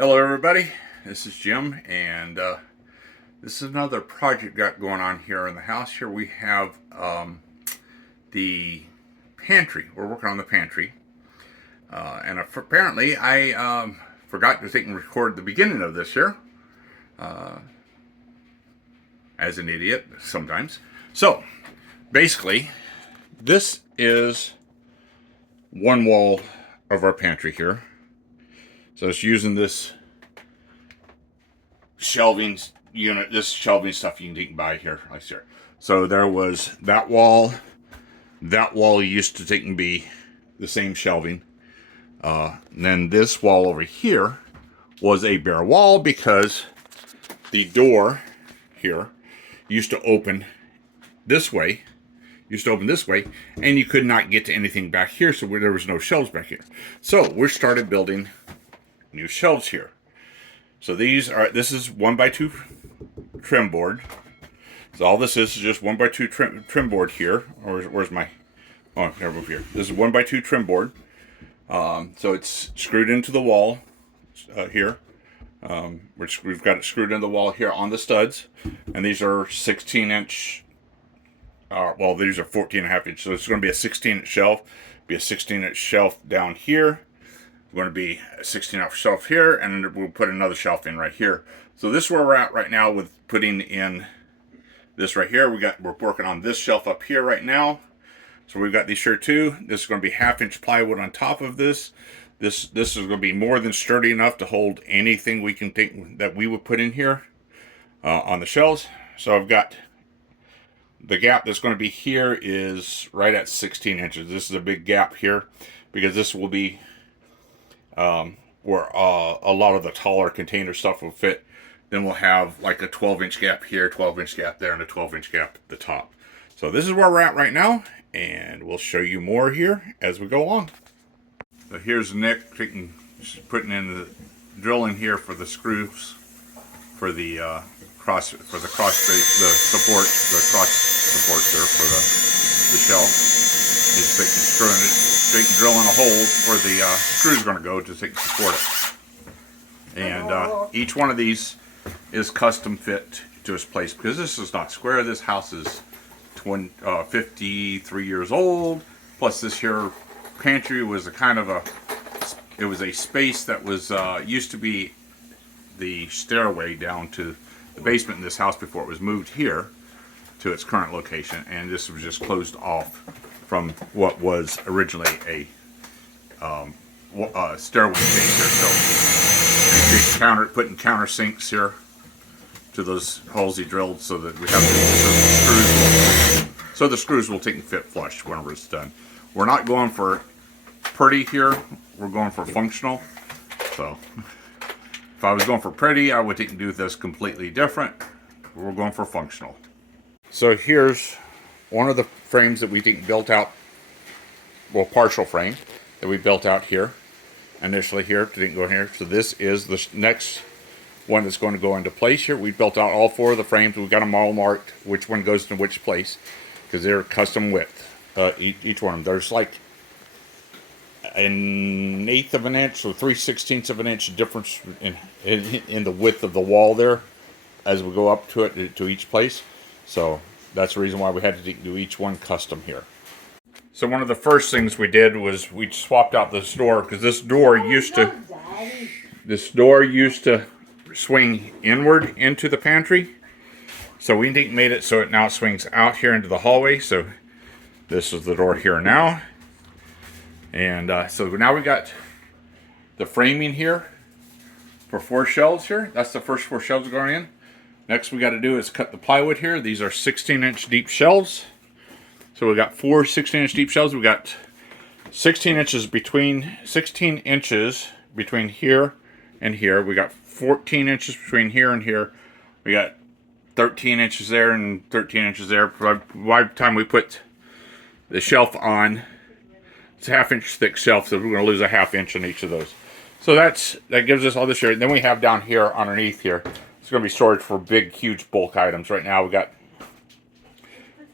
Hello everybody, this is Jim, and this is another project got going on here in the house. Here we have the pantry. We're working on the pantry, and apparently I forgot to take and record the beginning of this here, as an idiot sometimes. So basically, this is one wall of our pantry here. So it's using this shelving unit, this shelving stuff you can buy here, like here. So there was that wall. That wall used to take and be the same shelving. And then this wall over here was a bare wall because the door here used to open this way. And you could not get to anything back here, so there was no shelves back here. So we started building new shelves here. So this is 1x2 trim board. So all this is just 1x2 trim board here. Or where's my, oh, over here. This is 1x2 trim board. So it's screwed into the wall here. We've got it screwed into the wall here on the studs. And these are 16-inch, well, these are 14.5 inch. So it's going to be a 16-inch shelf. Be a 16-inch shelf down here. Going to be a 16-inch shelf here, and we'll put another shelf in right here. So this is where we're at right now with putting in this right here. We're working on this shelf up here right now. So we've got these here too. This is going to be 1/2-inch plywood on top of this. This is going to be more than sturdy enough to hold anything we can think that we would put in here on the shelves. So I've got the gap that's going to be here is right at 16 inches. This is a big gap here because this will be where a lot of the taller container stuff will fit. Then we'll have like a 12-inch gap here, 12-inch gap there, and a 12-inch gap at the top. So this is where we're at right now, and we'll show you more here as we go along. So here's Nick putting in the drilling here for the screws for the cross supports there for the shelf. He's drilling a hole where the screw is going to go to support it. And each one of these is custom fit to its place because this is not square. This house is 53 years old. Plus this here pantry was it was a space that was used to be the stairway down to the basement in this house before it was moved here to its current location, and this was just closed off from what was originally a stairway space here. So putting counter sinks here to those holes he drilled so that we have the screws will take and fit flush whenever it's done. We're not going for pretty here. We're going for functional. So if I was going for pretty, I would take and do this completely different. We're going for functional. So here's one of the frames that we built out, well, partial frame that we built out here initially here. Didn't go in here. So this is the next one that's going to go into place here. We built out all 4 of the frames. We've got them all marked which one goes to which place because they're custom width. Each one of them. There's like an 1/8 of an inch or 3/16 of an inch difference in the width of the wall there as we go up to it to each place. So that's the reason why we had to do each one custom here. So one of the first things we did was we swapped out this door because this door used to swing inward into the pantry. So we made it so it now swings out here into the hallway. So this is the door here now. And so now we got the framing here for 4 shelves here. That's the first 4 shelves going in. Next we got to do is cut the plywood here. These are 16-inch deep shelves. So we got 4 16-inch deep shelves. We got 16 inches between here and here. We got 14 inches between here and here. We got 13 inches there and 13 inches there. By the time we put the shelf on, it's a 1/2 inch thick shelf, so we're going to lose a 1/2 inch on each of those. So that gives us all this here. And then we have down here underneath here, it's going to be storage for big, huge bulk items. Right now we got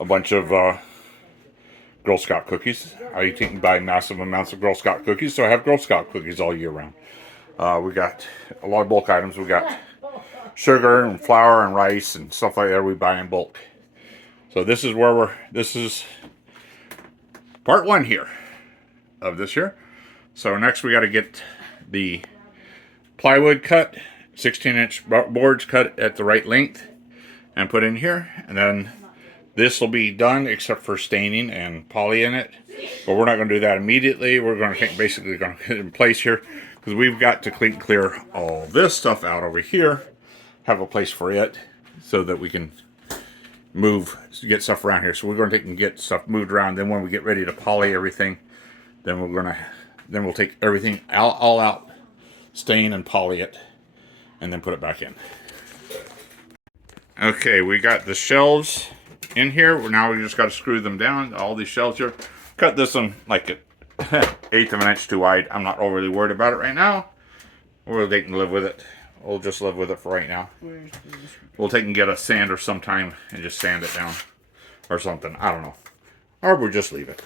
a bunch of Girl Scout cookies. I can buy massive amounts of Girl Scout cookies, so I have Girl Scout cookies all year round. We got a lot of bulk items. We got sugar and flour and rice and stuff like that we buy in bulk. So this is where this is part 1 here of this here. So next we got to get the plywood cut, 16-inch boards cut at the right length and put in here. And then this will be done except for staining and poly in it. But we're not going to do that immediately. We're going to basically going to get it in place here because we've got to clear all this stuff out over here, have a place for it so that we can get stuff around here. So we're going to take and get stuff moved around. Then when we get ready to poly everything, then we'll take everything all out, stain and poly it, and then put it back in. Okay, we got the shelves in here. Now we just got to screw them down. All these shelves here. Cut this one like an 1/8 of an inch too wide. I'm not overly worried about it right now. They can live with it. We'll just live with it for right now. We'll take and get a sander sometime and just sand it down or something. I don't know. Or we'll just leave it.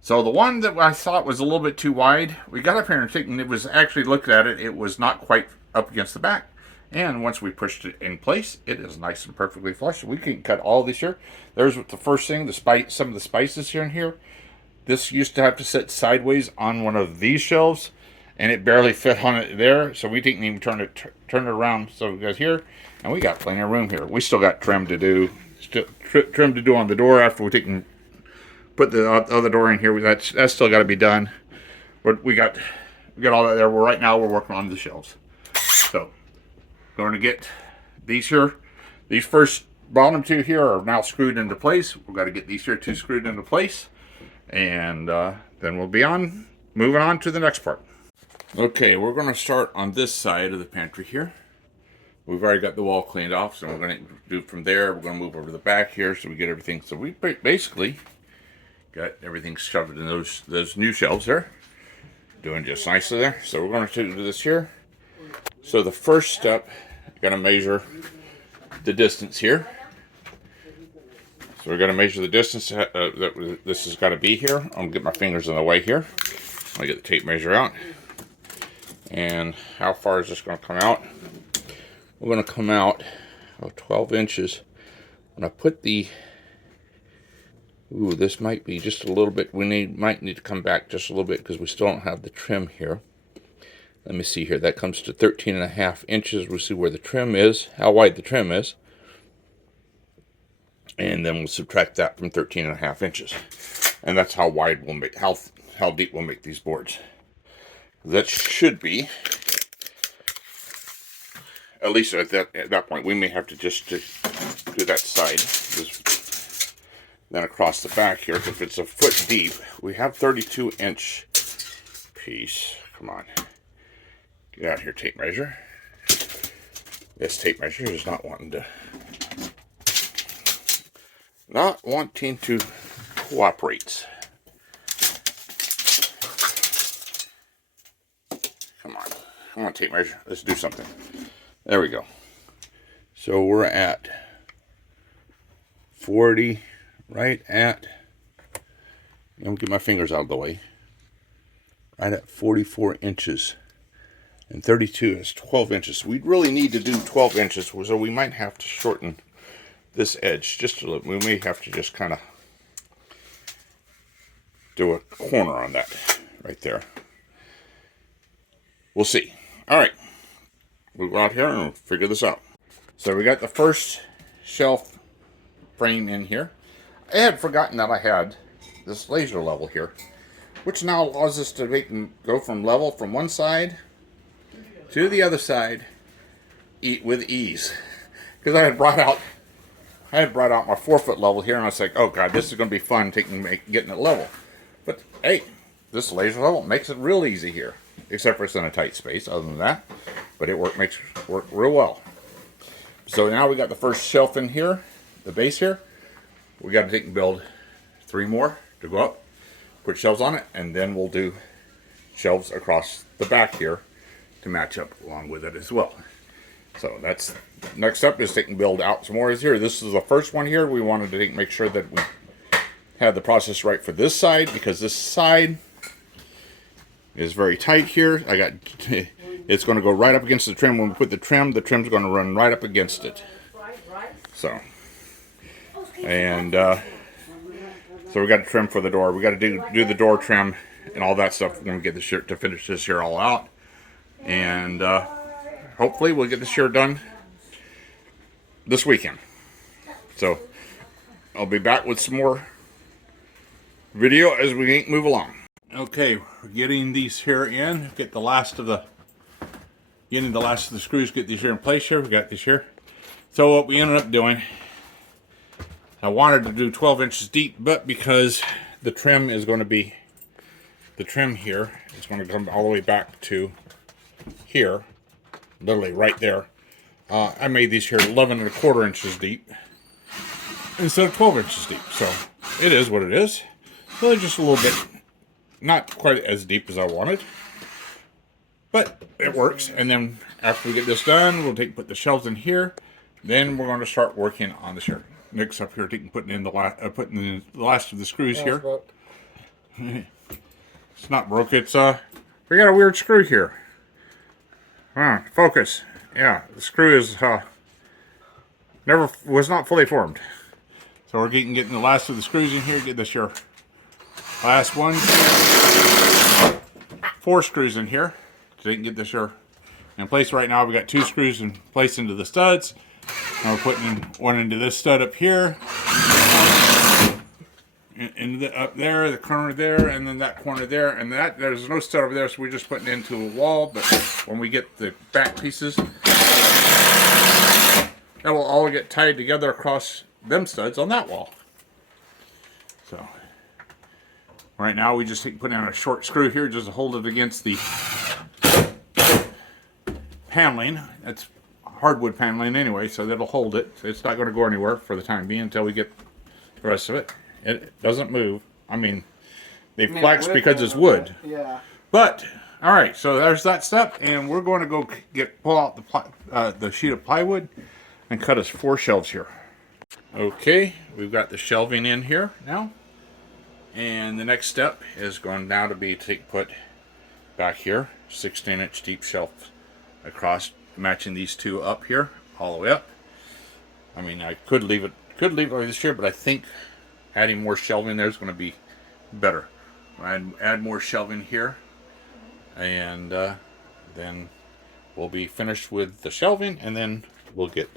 So the one that I thought was a little bit too wide, we got up here and taken it was actually looked at it. It was not quite up against the back. And once we pushed it in place, it is nice and perfectly flush. We can cut all this here. There's the first thing, some of the spices here and here. This used to have to sit sideways on one of these shelves, and it barely fit on it there, so we didn't even turn it around. So we got here, and we got plenty of room here. We still got trim to do, trim to do on the door after we take and put the other door in here. That's still got to be done. But we got all that there. Right now we're working on the shelves. So going to get these here. These first bottom 2 here are now screwed into place. We've got to get these here 2 screwed into place, and then we'll be moving on to the next part. Okay, we're going to start on this side of the pantry here. We've already got the wall cleaned off, so we're going to do from there. We're going to move over to the back here so we get everything. So we basically got everything shoved in those new shelves there. Doing just nicely there. So we're going to do this here. So the first step, you're going to measure the distance here. So we're going to measure the distance that this has got to be here. I'm going to get my fingers in the way here. I'm going to get the tape measure out. And how far is this going to come out? We're going to come out 12 inches. When I put the... Ooh, this might be just a little bit... might need to come back just a little bit because we still don't have the trim here. Let me see here. That comes to 13.5 inches. We'll see where the trim is, how wide the trim is. And then we'll subtract that from 13.5 inches. And that's how wide we'll make, how deep we'll make these boards. That should be, at least at that point, we may have to just do that side. Then across the back here, if it's a foot deep, we have 32-inch piece. Come on. Get out here, tape measure. This tape measure is not wanting to cooperate. Come on, tape measure. Let's do something. There we go. So we're at 40, right at, let me get my fingers out of the way, right at 44 inches. And 32 is 12 inches. So we'd really need to do 12 inches, so we might have to shorten this edge just a little. We may have to just kind of do a corner on that right there. We'll see. All right, we'll go out here and figure this out. So we got the first shelf frame in here. I had forgotten that I had this laser level here, which now allows us to go from level from one side to the other side with ease. Because I had brought out my 4-foot level here, and I was like, oh god, this is going to be fun getting it level. But hey, this laser level makes it real easy here. Except for it's in a tight space, other than that. But it makes it work real well. So now we got the first shelf in here, the base here. We got to take and build 3 more to go up, put shelves on it, and then we'll do shelves across the back here to match up along with it as well. So that's next up is take and build out some more here. This is the first one here. We wanted to make sure that we had the process right for this side, because this side is very tight here. It's going to go right up against the trim. When we put the trim's going to run right up against it. So, and so we got to trim for the door. We got to do the door trim and all that stuff when we get this year to finish this year all out. And hopefully we'll get this year done this weekend. So I'll be back with some more video as we move along. Okay, we're getting these here in. Getting the last of the screws. Get these here in place here. We got these here. So what we ended up doing, I wanted to do 12 inches deep, but because the trim is going to be, the trim here is going to come all the way back to here, literally right there. I made these here 11¼ inches deep instead of 12 inches deep. So it is what it is. Really just a little bit, not quite as deep as I wanted, but it works. And then after we get this done, we'll put the shelves in here. Then we're going to start working on the shirt. Nick's up here putting in the last of the screws here. It's not broke. It's we got a weird screw here. Focus. Yeah, the screw is was not fully formed. So we're getting the last of the screws in here. Get this here. Last one. 4 screws in here. So you can get this here in place. Right now we got 2 screws in place into the studs. Now we're putting one into this stud up here, into up there, the corner there, and then that corner there, and there's no stud over there, so we're just putting it into a wall. But when we get the back pieces, that will all get tied together across them studs on that wall. So right now we just put in a short screw here just to hold it against the paneling. That's hardwood paneling anyway, so that'll hold it. It's not going to go anywhere for the time being until we get the rest of it. It doesn't move. I mean, they flex because it's wood. Yeah. But all right, so there's that step, and we're going to go pull out the sheet of plywood and cut us 4 shelves here. Okay, we've got the shelving in here now, and the next step is going now to be to put back here 16-inch deep shelf across, matching these 2 up here all the way up. I mean, I could leave it like this here, but I think adding more shelving there is going to be better. Add more shelving here, and then we'll be finished with the shelving, and then we'll get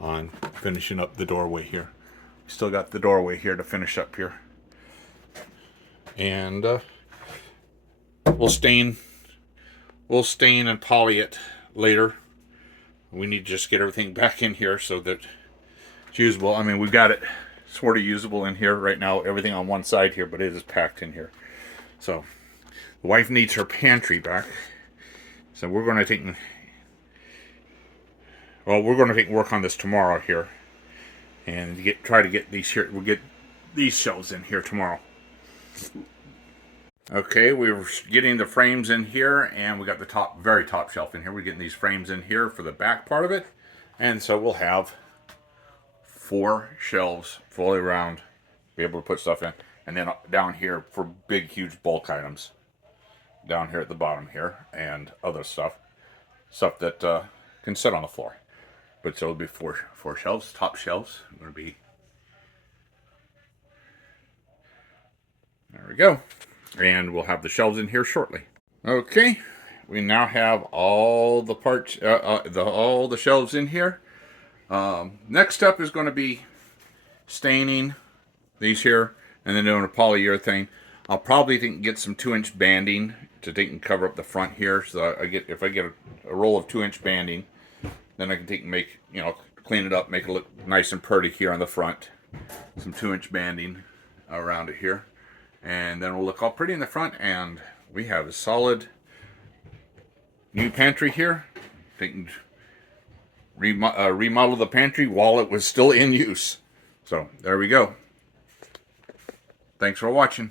on finishing up the doorway here. Still got the doorway here to finish up here, and we'll stain and poly it later. We need to just get everything back in here so that it's usable. I mean, we've got it sort of usable in here right now, everything on one side here, but it is packed in here. So the wife needs her pantry back, so we're going to take work on this tomorrow here, and try to get these here. We'll get these shelves in here tomorrow. Okay, we're getting the frames in here, and we got the very top shelf in here. We're getting these frames in here for the back part of it, and so we'll have 4 shelves fully round, be able to put stuff in, and then down here for big, huge bulk items down here at the bottom here, and other stuff that can sit on the floor. But so it'll be 4 shelves, top shelves. Going to be, there we go. And we'll have the shelves in here shortly. Okay, we now have all the parts, all the shelves in here. Next step is going to be staining these here, and then doing a polyurethane. I'll probably get some 2-inch banding to take and cover up the front here. So if I get a roll of 2-inch banding, then I can clean it up, make it look nice and pretty here on the front. Some 2-inch banding around it here. And then we'll look all pretty in the front, and we have a solid new pantry here. Remodel the pantry while it was still in use. So there we go. Thanks for watching.